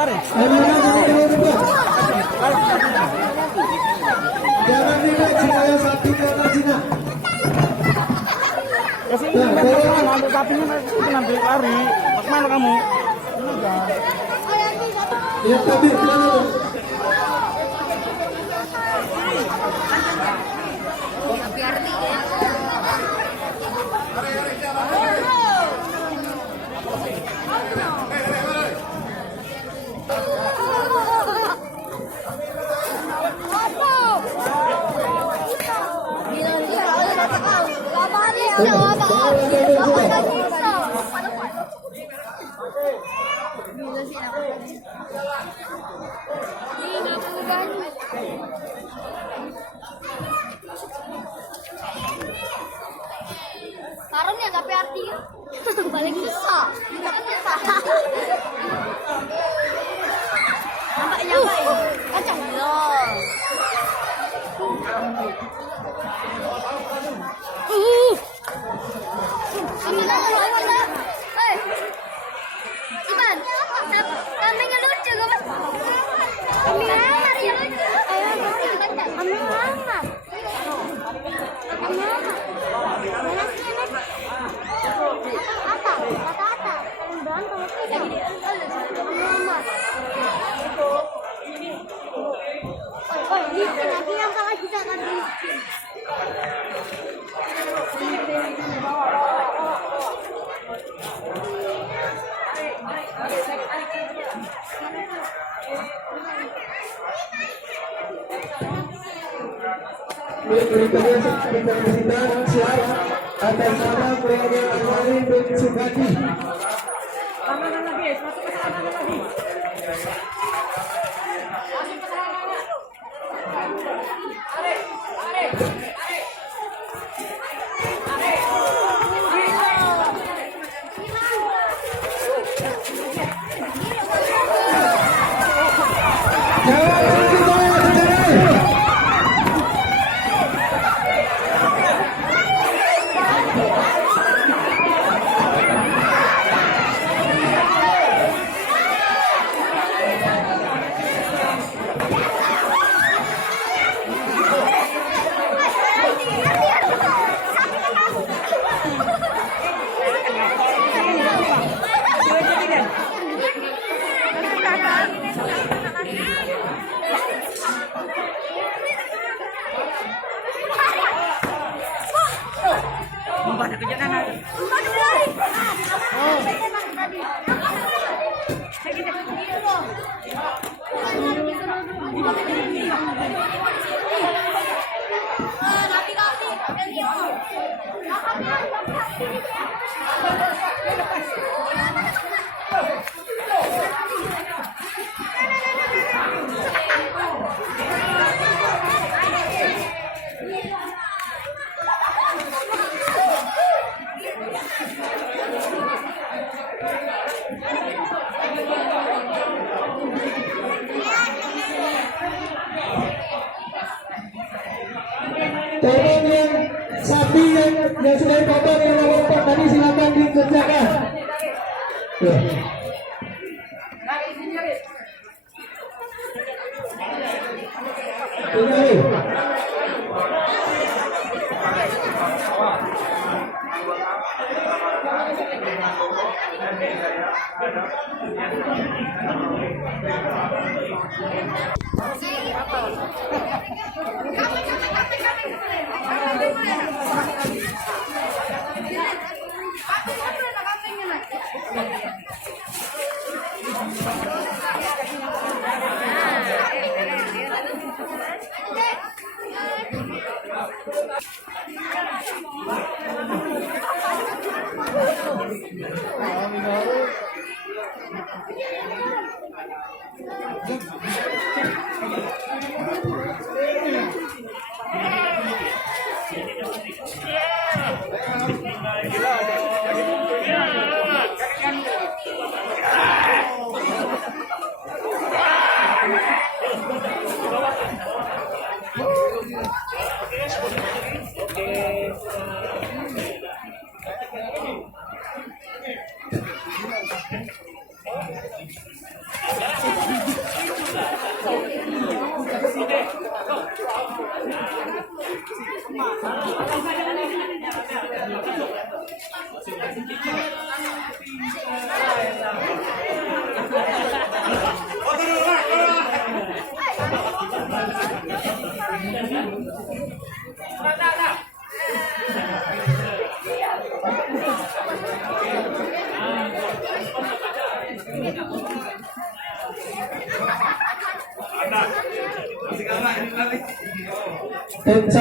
Jangan ribet, Cina ya, satu meter Cina. Kesini ambil sapinya nanti lari. Mana kamu? Ya tapi belum. Karunnya tapi artinya balik susah. Nyampe. Kacang loh. Iman, kambingnya lucu gak mas? Kambing apa yang lucu? Kambing apa? Berikutnya kita persidangan siap atas nama keluarga Anwari bin Sukadi. Tolong yang sapi yang sudah dipotong yang nomor 4 tadi silakan dikerjakan. Ini. Dan